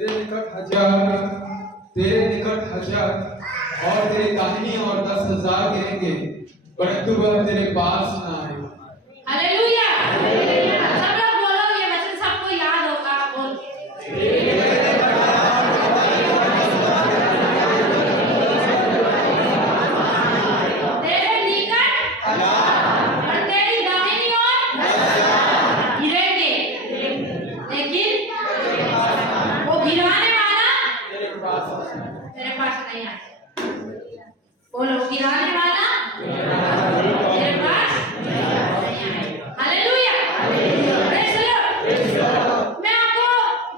तेरे निकट हजार और तेरे दाहिनी और 10,000 गिरेंगे, परंतु वह तेरे पास न आए। हालेलुया। सब लोग बोलो, ये वचन सबको याद होगा। बोल, तेरे निकट और तेरी दाहिनी ओर गिरेंगे, लेकिन वो गिराने वाला तेरे पास नहीं आए। बोलो, गिराने वाला तेरे पास नहीं आए। हालेलुया। Praise the Lord. मैं आपको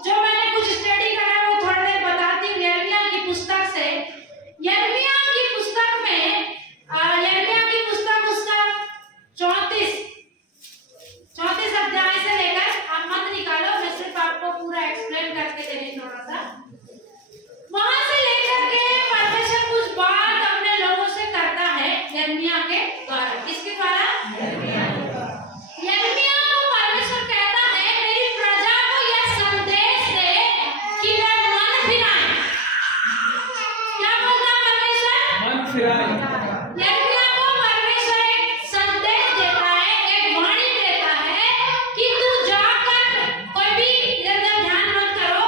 जो मैंने कुछ स्टडी करा वो थोड़ी देर बताती हूँ यिर्मयाह की पुस्तक से। यिर्मयाह की पुस्तक में यिर्मयाह की पुस्तक उसका 34 अध्याय से लेकर, आप मत निकालो, मैं सिर्फ आपको पूरा एक्सप्लेन करके दे रही थोड़ा सा। वहां से लेकर के परमेश्वर कुछ बात अपने लोगों से करता है यिर्मयाह के द्वारा। किसके द्वारा? यिर्मयाह को परमेश्वर कहता है, मेरी प्रजा को यह संदेश दे कि वे मन फिराएं। क्या बोलता परमेश्वर? मन फिराएं। यिर्मयाह को परमेश्वर एक संदेश देता है, एक वाणी देता है कि तू जाकर, कोई भी इधर ध्यान मत करो,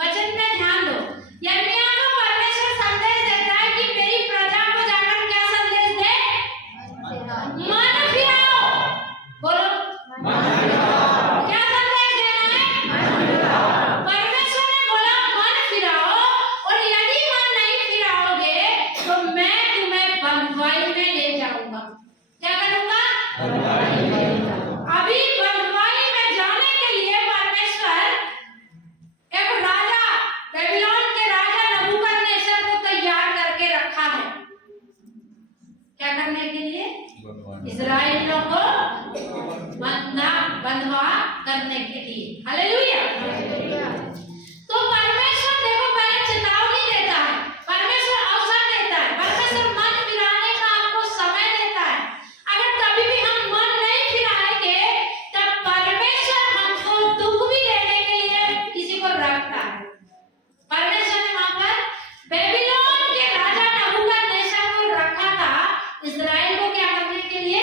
वचन में ध्यान दो। यिर्मयाह को परमेश्वर संदेश देता है कि मेरी प्रजा को जाकर क्या संदेश दे? मन फिराओ। बोलो, मन फिराओ। क्या संदेश देना है? मन फिराओ। परमेश्वर ने बोला मन फिराओ, और यदि मन नहीं फिराओगे तो मैं तुम्हें बंधुआई में ले जाऊंगा। क्या करूंगा? अभी बंधुआई में जाने के लिए परमेश्वर एक राजा, बेबीलोन के राजा नबूकदनेस्सर को तैयार करके रखा है। क्या करने के लिए? इस्राएलियों को बंधवा करने के लिए। हालेलुया। तो परमेश्वर देखो, पहले चेतावनी देता है, परमेश्वर अवसर देता है, परमेश्वर मन फिराने का आपको समय देता है। अगर कभी भी हम मन नहीं फिराएंगे तब परमेश्वर हमको दुख भी देने के लिए किसी को रखता है। परमेश्वर ने वहां पर बेबीलोन के राजा नबूकदनेस्सर को रखा था इस्राएल को क्या करने के लिए?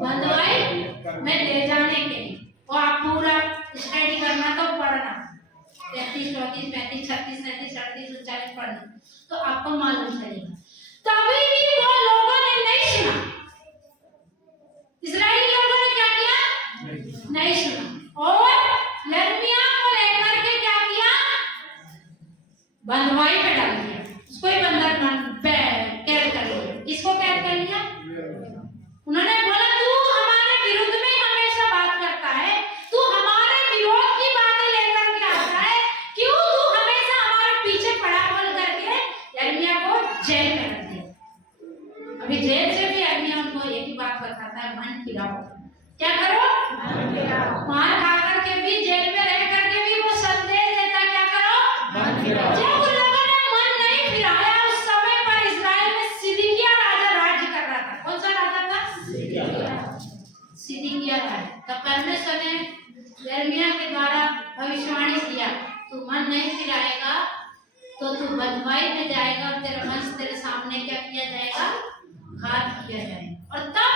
बंधुआई में ले जाने के लिए। वो आप पूरा स्टडी करना तो पढ़ना, 33, 34, 35, 36, 37, 38, 39 पढ़ना तो आपको मालूम चलेगा। तभी भी वो लोगों ने नहीं सुना। इस्राएली लोगों ने क्या किया? नहीं सुना। और यिर्मयाह को लेकर के क्या किया? बंधुआई में डाल दिया, उसको ही बंधक कैद कर लिया। किसको कैद कर लिया? उन्होंने बोला, तू हमारे विरुद्ध में हमेशा बात करता है, तू हमारे विरोध की बातें लेकर के आता है, क्यों तू हमेशा हमारे पीछे पड़ा? बोल करके यिर्मयाह को जेल में रख दिया। अभी जेल से भी यिर्मयाह उनको एक ही बात बताता है, मन फिराओ। क्या करो? मन फिराओ। मार खा करके भी, जेल में रह करके भी वो संदेश देता, क्या करो? मन फिराओ। जब उन लोगों ने मन नहीं फिराया, उस समय पर इस्राएल में सिदकिय्याह राजा राज्य कर रहा था। कौन सा राजा था? सिदकिय्याह राजा। तब परमेश्वर ने यिर्मयाह के द्वारा भविष्यवाणी किया, तू मन नहीं फिराएगा तो तू बंधुआई में जाएगा और तेरा वंश तेरे सामने क्या किया जाएगा? घात किया जाएगा। और तब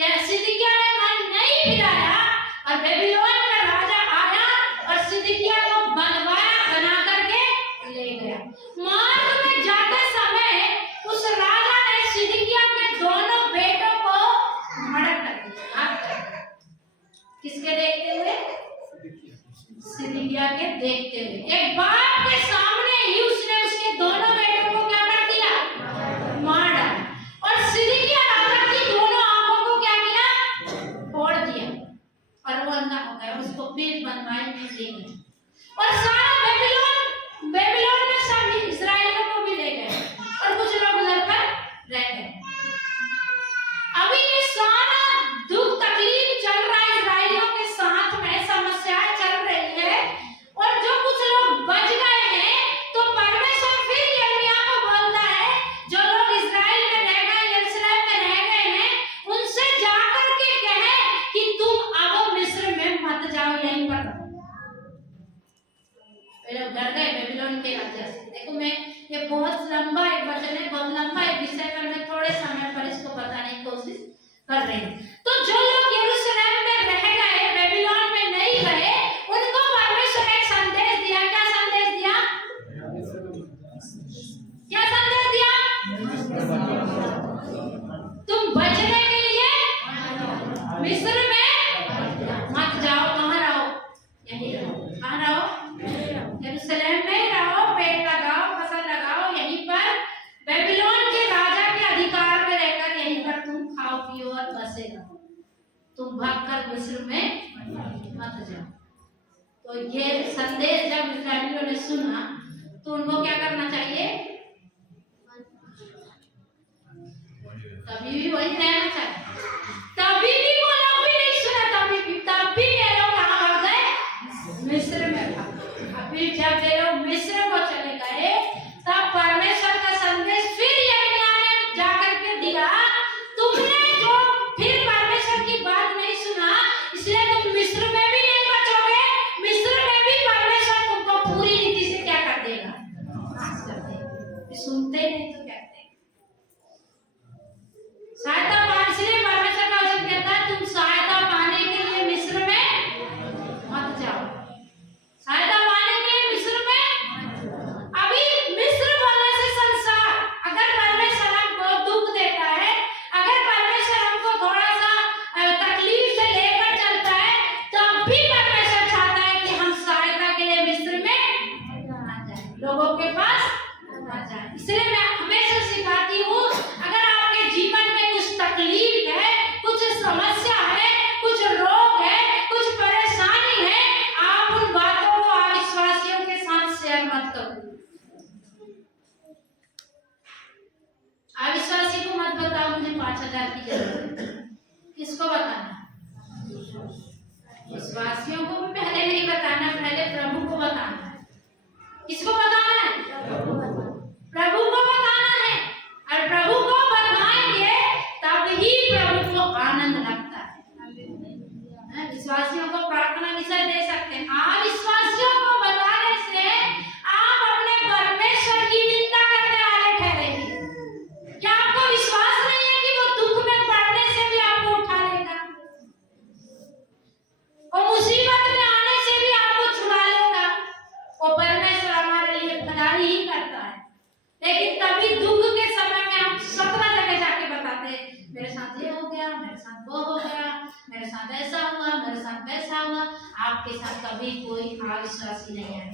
यह सिदकिय्याह ने मन नहीं फिराया और बेबीलोन का राजा आया और सिदकिय्याह को बंधवाया, बना करके ले गया। मार्ग में जाते समय उस राजा ने सिदकिय्याह के दोनों बेटों को मर्डर कर दिया, घात कर दिया। किसके देखते हुए? सिदकिय्याह के देखते हुए। एक बाप के सामने ही उसने उसके दोनों बेटों को क्या कर दिया? मार डाला। और सिदकिय्याह राजा की दोनों आंखों को क्या किया? फोड़ दिया और वो अंधा हो गया। उसको फिर बंधुआई में ले गए और सारा बेबीलोन में सब इस्राएलियों को भी ले गए और कुछ लोग उधर पर रह गए। अभी ये सारा दुख तकलीफ चल रहा है, इस्राएलियों के साथ में समस्या चल रही है, और जो कुछ लोग बच गए हैं तो परमेश्वर फिर यिर्मयाह को बोलता है, जो लोग इस्राएल में रह गए, यरूशलेम में रह गए हैं, उनसे जाकर के कहे कि तुम अब मिस्र में मत जाओ, यहीं पर रहो। वे लोग डर गए बेबीलोन के राजा से। देखो मैं ये बहुत लंबा एक वचन है, बहुत लंबा एक विषय पर मैं थोड़े समय पर इसको बताने की कोशिश कर रही हूँ। तो जो लोग यरूशलेम में रह गए, बेबीलोन में नहीं गए, उनको परमेश्वर एक संदेश दिया। क्या संदेश दिया? क्या संदेश दिया? तुम बचने के लिए मिस्र में मत जाओ। कहाँ रहो? यहीं रहो। कहाँ रहो? यरूशलेम में रहो, पेड़ लगाओ, फसल लगाओ, यहीं पर बेबीलोन के राजा के अधिकार में रहकर यहीं पर तुम खाओ पियो और बसे रहो। तुम भागकर मिस्र में मत जाओ। तो ये संदेश जब इस्राएलियों ने सुना तो उनको क्या करना चाहिए? तभी भी वही रहना चाहिए। तभी भी वो लोग भी नहीं सुना, तब भी ये लोग कहाँ भाग गए? मिस्र में भाग गए। अभी जब ये लोग मिस्र को चले गए तब परमेश्वर का संदेश फिर यिर्मयाह ने जाकर के दिया, तुमने जो फिर परमेश्वर की बात नहीं सुना, इसलिए तुम मिस्र में भी नहीं बचोगे। मिस्र में भी परमेश्वर तुमको पूरी रीति से क्या कर देगा? नाश कर देगा। सुनते नहीं तो कहते सहायता पाने, इसलिए परमेश्वर का वचन कहता है तुम सहायता पाने के लिए मिस्र में मत जाओ। सहायता पाने के लिए मिस्र में, अभी मिस्र बोलने से संसार, अगर परमेश्वर हमको दुख देता है, अगर परमेश्वर हमको थोड़ा सा तकलीफ से लेकर चलता है, तब भी परमेश्वर चाहता है कि हम सहायता के लिए मिस्र में ना जाए, लोगों के पास ना जाए। इसलिए मैं हमेशा सिखाती हूँ, अगर आपके जीवन में कुछ तकलीफ है, कुछ समस्या है, कुछ रोग है, कुछ परेशानी है, आप उन बातों को अविश्वासियों के साथ शेयर मत करो। अविश्वासी को मत बताओ मुझे 5,000 की जरूरत है। किसको बताना? विश्वासियों को भी पहले नहीं बताना, पहले प्रभु को बताना है। किसको बताना है? प्रभु को बताना है। और प्रभु को बताएंगे तब ही प्रभु को आनंद लगता है। विश्वासियों को प्रार्थना विषय दे सकते हैं। अविश्वासियों को बताने से आप अपने परमेश्वर की निंदा करने वाले ठहरेंगे। क्या आपको विश्वास नहीं है कि वो दुख में पड़ने से भी आपको उठा लेगा? वो मुसीबत में आने से भी आपको छुड़ा लेगा। वो परमेश्वर हमारे लिए भलाई ही करता है। लेकिन तभी दुख के समय में हम 17 जगह जाके बताते हैं, मेरे साथ ये हो गया, मेरे साथ वो हो गया, मेरे साथ ऐसा हुआ, मेरे साथ वैसा हुआ। आपके साथ कभी कोई अविश्वासी नहीं है।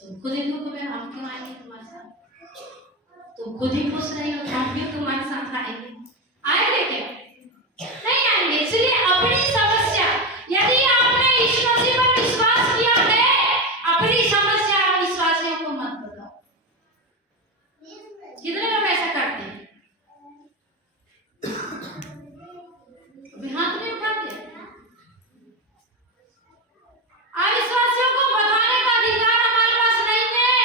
तुम खुद ही दुख में, हम क्यों आएंगे तुम्हारे साथ? तुम खुद ही खुश रही हो, हम क्यों तुम्हारे साथ आएंगे? आएंगे क्या? नहीं आएंगे। इसलिए अपनी समस्या, यदि आपने यीशु मसीह पर विश्वास किया है, अपनी समस्या अविश्वासियों को मत बताओ। कितने लोग ऐसा करते हैं? अभी हाथ नहीं उठाते। अविश्वासियों को बताने का अधिकार हमारे पास नहीं है।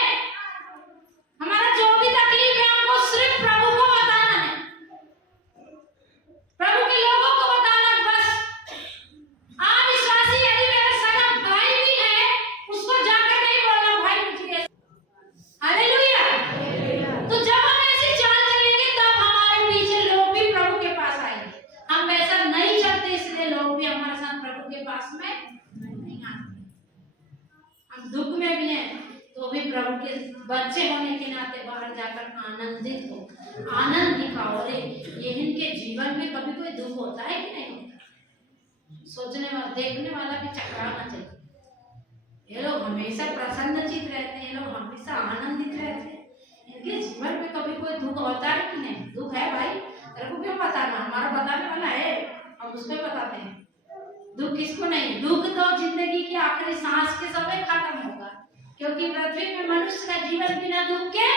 हमारा जो भी तकलीफ है, हमको सिर्फ प्रभु को बताना है, प्रभु के लोगों को बताना बस। अविश्वासी यदि मेरा सगा भाई भी है, उसको जाकर नहीं बोलना भाई मुझे। हालेलुया। तो जब हम ऐसी चाल चलेंगे तब हमारे पीछे लोग भी प्रभु के पास आएंगे। हम वैसा नहीं चलते, इसलिए लोग भी हमारे साथ प्रभु के पास में नहीं आते। हम दुख में भी हैं तो भी प्रभु के बच्चे होने के नाते बाहर जाकर आनंदित हो, आनंद दिखाओ। अरे ये इनके जीवन में कभी कोई दुख होता है कि नहीं होता? सोचने वाला, देखने वाला भी चकराना चाहिए। ये लोग हमेशा प्रसन्नचित रहते हैं, ये लोग हमेशा आनंदित रहते हैं, इनके जीवन में कभी कोई दुख होता है कि नहीं? दुख है भाई, तेरे को क्यों बताना? हमारा बताने वाला है, हम उसको बताते हैं। दुख किसको नहीं? दुख तो जिंदगी की आखिरी सांस के समय खत्म होगा, क्योंकि पृथ्वी में मनुष्य का जीवन बिना दुख के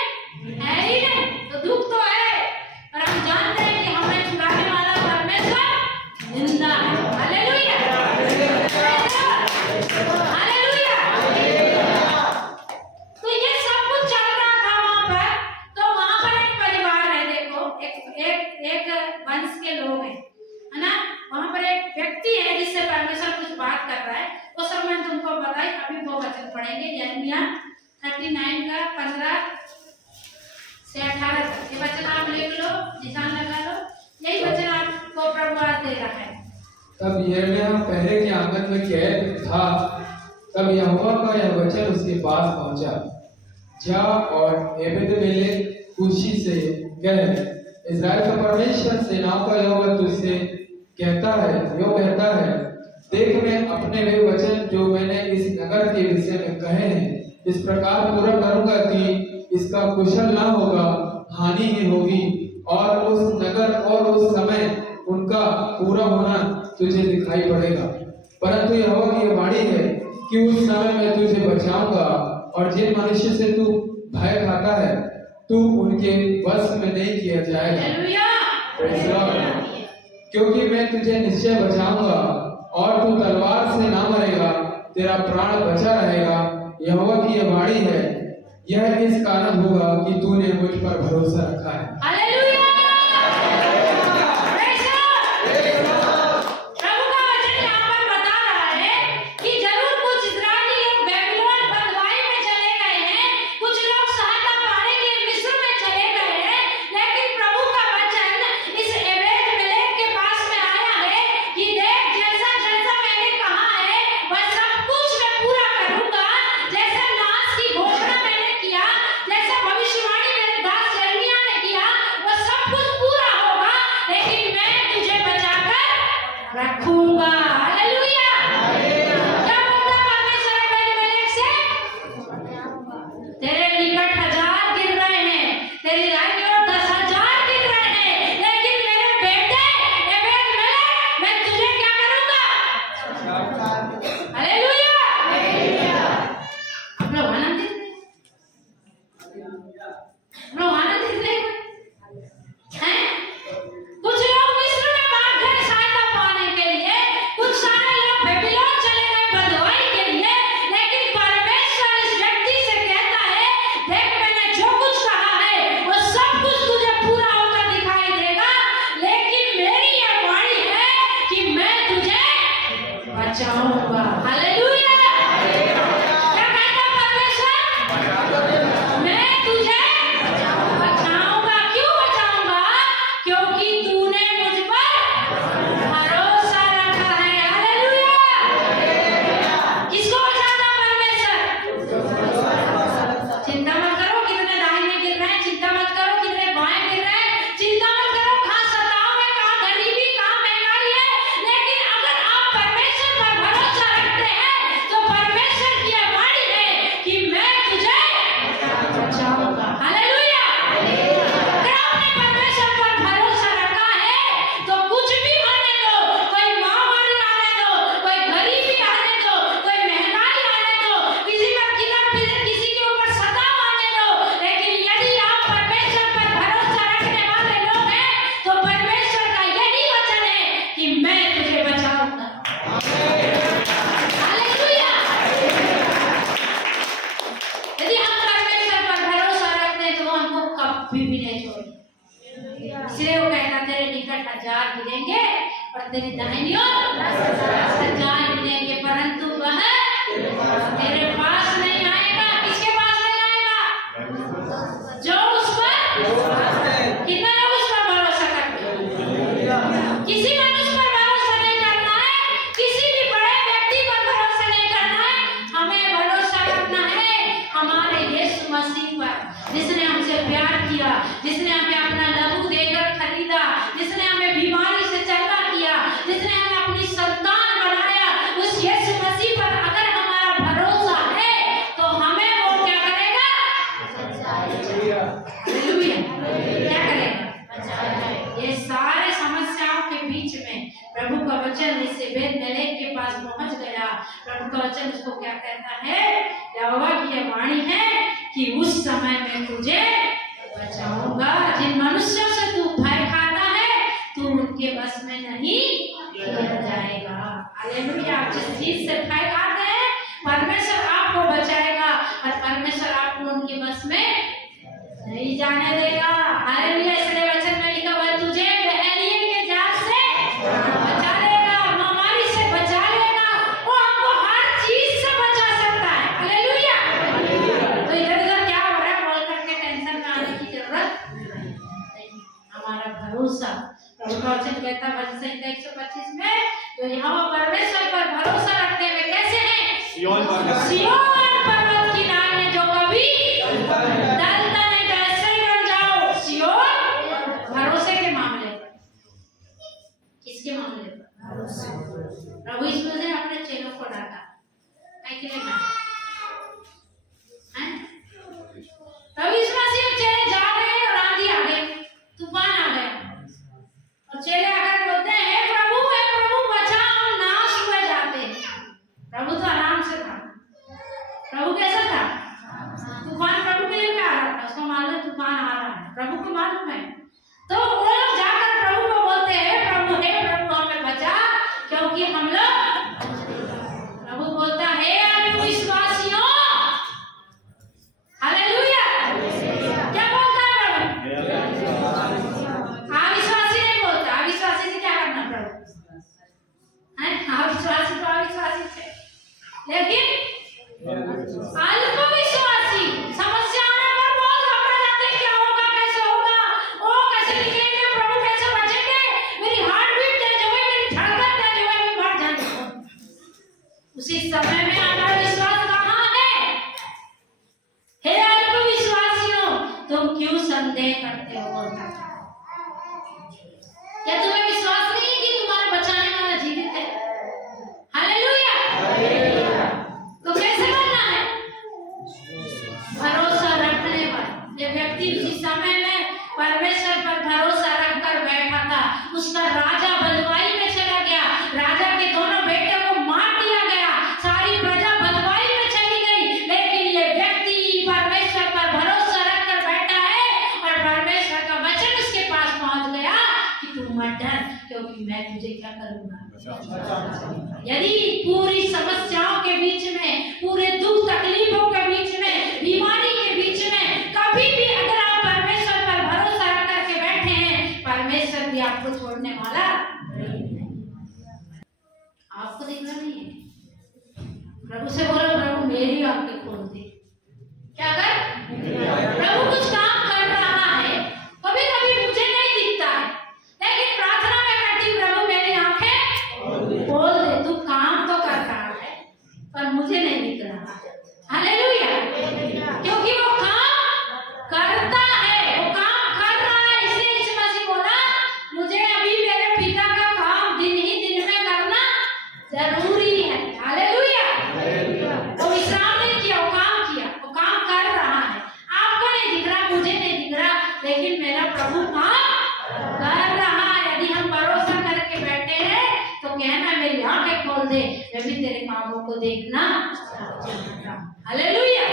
है ही नहीं। तो दुख तो है, पर हम जानते हैं कि हमें छुड़ाने वाला परमेश्वर जिंदा है। Hallelujah, hallelujah. तो ये सब कुछ चल रहा था वहां पर। तो वहां पर एक परिवार है, देखो एक वंश के लोग हैं, है ना? वहां पर एक व्यक्ति है जिससे परमेश्वर कुछ बात कर रहा है। पढ़ेंगे यिर्मयाह 39 का 15 से 18 तक। ये वचन आप लिख लो, निशान लगा लो, यही वचन आपको प्रभु आज दे रहा है। तब यिर्मयाह पहरे के आंगन में कैद था, तब यहोवा का यह वचन उसके पास पहुंचा, जा और एबेद-मेलेक कूशी से कह, इस्राएल का परमेश्वर सेनाओं का यहोवा तुझसे कहता है, देख मैं अपने वे वचन जो मैंने इस नगर के विषय में कहे हैं इस प्रकार पूरा करूंगा कि इसका कुशल ना होगा, हानि ही होगी, और उस नगर और उस समय उनका पूरा होना तुझे दिखाई पड़ेगा। परंतु यहोवा की यह वाणी है कि उस समय मैं तुझे बचाऊंगा, और जिन मनुष्य से तू भय खाता है तू उनके वश में नहीं किया जाएगा। Praise Lord। क्योंकि मैं तुझे निश्चय बचाऊंगा और तू तलवार से ना मरेगा, तेरा प्राण बचा रहेगा। यहोवा की यह वाणी है, यह इस कारण होगा कि तूने मुझ पर भरोसा रखा है। हालेलुया! Praise God! प्रभु का वचन यहाँ पर बता रहा है कि जरूर कुछ इस्राएली लोग बेबीलोन बंधुआई में चले गए हैं, कुछ लोग सहायता पाने के लिए मिस्र में चले गए हैं, लेकिन प्रभु का वचन इस एबेद-मेलेक के पास में आया है कि देख जैसा जैसा मैंने कहा है वह सब कुछ मैं पूरा करूंगा। जैसा नाश की घोषणा मैंने किया, जैसा भविष्यवाणी मेरे दास यिर्मयाह ने किया, वह सब कुछ पूरा होगा, लेकिन मैं तुझे बचाकर रखूंगा। हालेलुया! क्या बोलता परमेश्वर एबेद-मेलेक से? तेरे निकट 1000 गिर रहे हैं, तेरी दाहिनी ओर 10,000 गिर रहे हैं, लेकिन मेरे बेटे एबेद-मेलेक मैं तुझे क्या करूंगा? हालेलुया! आप लोग आनंदित हैं? आप लोग आनंदित हैं? कुछ लोग मिस्र में भाग गए सहायता पाने के लिए, कुछ सारे लोग बेबीलोन चले गए बंधुआई के लिए, लेकिन परमेश्वर इस व्यक्ति से कहता है, देख मैंने जो कुछ कहा है वो सब कुछ तुझे पूरा होता दिखाई देगा, लेकिन मेरी यह वाणी है कि मैं तुझे बचाऊंगा। हालेलुया! क्या कहता परमेश्वर? मैं तुझे बचाऊंगा। क्यों बचाऊंगा? क्योंकि तूने मुझ पर भरोसा रखा है। हालेलुया! किसको बचाता परमेश्वर? चिंता मत करो कितने दाहिने गिर रहे हैं, चिंता मत करो कितने बाएं गिर रहे हैं, चिंता मत करो कहाँ सताव है, कहाँ गरीबी, कहाँ महंगाई है, लेकिन अगर आप परमेश्वर पर भरोसा रखते हैं तो परमेश्वर की यह वाणी है कि मैं तुझे बचाऊंगा। हालेलुया! अगर आपने परमेश्वर पर भरोसा रखा है तो कुछ भी आने दो, कोई महामारी आने दो, कोई गरीबी आने दो, कोई महंगाई आने दो, किसी पर किसी के ऊपर सताव आने दो, लेकिन यदि आप परमेश्वर पर भरोसा रखने वाले लोग हैं तो परमेश्वर का यही वचन है कि मैं तुझे बचाऊंगा। हालेलुया! यदि हम परमेश्वर पर भरोसा रखते हैं तो वो हमको कभी भी नहीं छोड़ेगा। इसलिए वो कहता तेरे निकट 1000 गिरेंगे और तेरी दाहिनी ओर 10,000 गिरेंगे, परंतु वह तेरे पास नहीं आएगा। किसके पास नहीं आएगा? जो उस पर, कितना लोग उस पर भरोसा करते हैं? किसी मनुष्य पर भरोसा नहीं करना है, किसी भी बड़े व्यक्ति पर भरोसा नहीं करना है, हमें भरोसा रखना है हमारे यीशु मसीह पर, जिसने हमसे प्यार किया, जिसने हमें अपना लहू देकर खरीदा, जिसने हमें बीमारी से चंगा किया, जिसने हमें अपनी संतान बनाया। उस यीशु मसीह पर अगर हमारा भरोसा है तो हमें वो क्या करेगा? हालेलुया! क्या करेगा? ये सारे समस्याओं के बीच में प्रभु का वचन इस एबेद-मेलेक के पास पहुंच गया। प्रभु का वचन उसको क्या कहता है? यहोवा की यह वाणी है कि उस समय मैं तुझे बचाऊंगा। जिन मनुष्यों से तू भय खाता है तू उनके बस में नहीं किया जाएगा। हालेलुया! आप जिस चीज से भय खाते हैं परमेश्वर आपको बचाएगा और परमेश्वर आपको उनके बस में नहीं जाने देगा। हालेलुया! इसलिए वचन में लिखा हुआ है, तुझे एलियन के जाल से बचा लेगा, महामारी से बचा लेगा, वो हमको हर चीज से बचा सकता है। हालेलुया! कहता है भजन संहिता 125 में, जो यहोवा परमेश्वर पर भरोसा रखते हुए कैसे हैं? सिय्योन पर्वत की डाल में जो कभी दलता नहीं, ऐसे ही बन जाओ सिय्योन भरोसे के मामले पर। किसके मामले पर? प्रभु यीशु ने अपने चेलों को डांटा, है कि नहीं डांटा? प्रभु यीशु मसीह चेले जा रहे हैं और आंधी आ गई, तूफान आ गया, और चेले आकर बोलते हैं हे प्रभु बचा, हम नाश हुए जाते हैं। प्रभु तो आराम से था। प्रभु कैसा था? तूफान प्रभु के लिए क्या आ रहा था? उसको मालूम तूफान आ रहा है, प्रभु को मालूम है। तो वो लोग जाकर प्रभु को बोलते हैं हे प्रभु हमें बचा, क्योंकि हम लोग। प्रभु बोलता है विश्वासियों, हालेलुया। क्या बोलता है प्रभु? अविश्वासी नहीं बोलता। अविश्वासी से क्या करना प्रभु? है अविश्वासी तो अविश्वासी से, लेकिन अल्पविश्वासी समस्या आने पर बहुत घबरा जाते हैं, क्या होगा, कैसे होगा, ओ कैसे निकलेंगे, प्रभु कैसे बचेंगे, मेरी हार्ट बीट तेज हो गई, मेरी धड़कन तेज हो गई, मैं मर जाऊंगा। उसी समय में हमारा विश्वास कहाँ है? हे अल्पविश्वासियों, तुम क्यों संदेह करते हो? क्या तुम्हें विश्वास नहीं है कि तुम्हारे बचाने वाला जीवित है? हालेलुया। तो कैसे करना है? भरोसा रखने पर। ये व्यक्ति उसी समय में परमेश्वर पर भरोसा रखकर बैठा था। उसका राजा बलवाई में चला गया, राजा के दोनों बेटों को मार दिया गया, सारी प्रजा बलवाई में चली गई, लेकिन ये व्यक्ति परमेश्वर पर भरोसा रखकर बैठा है और परमेश्वर का वचन उसके पास पहुंच गया कि तू मत डर, क्योंकि मैं तुझे क्या करूंगा। यदि पूरी समस्याओं के बीच में, पूरे दुख तकलीफों के बीच में, बीमारी के बीच में कभी भी अगर आप परमेश्वर पर भरोसा रख करके बैठे हैं, परमेश्वर भी आपको छोड़ने वाला नहीं। आपको देखना नहीं है। प्रभु से बोलो प्रभु मेरी आंखें खोल दे। क्या कर? प्रभु कुछ काम कर रहा है, कभी कभी मुझे नहीं दिखता है, लेकिन प्रार्थना में करती प्रभु मेरी आंखें खोल दे। तू काम तो कर रहा है पर मुझे नहीं दिख रहा। हालेलुया। क्योंकि वो काम करता है, वो काम कर रहा है, इसलिए यीशु मसीह बोला मुझे अभी मेरे पिता का काम दिन ही दिन में करना जरूरी है। हालेलुया। वो विश्राम नहीं किया, वो काम किया, वो काम कर रहा है। आपको नहीं दिख रहा, मुझे नहीं दिख रहा, लेकिन मेरा प्रभु काम कर रहा है। यदि हम भरोसा करके बैठे हैं तो कहना मेरी आंखें खोल दे, मैं भी तेरे कामों को देखना। हालेलुया।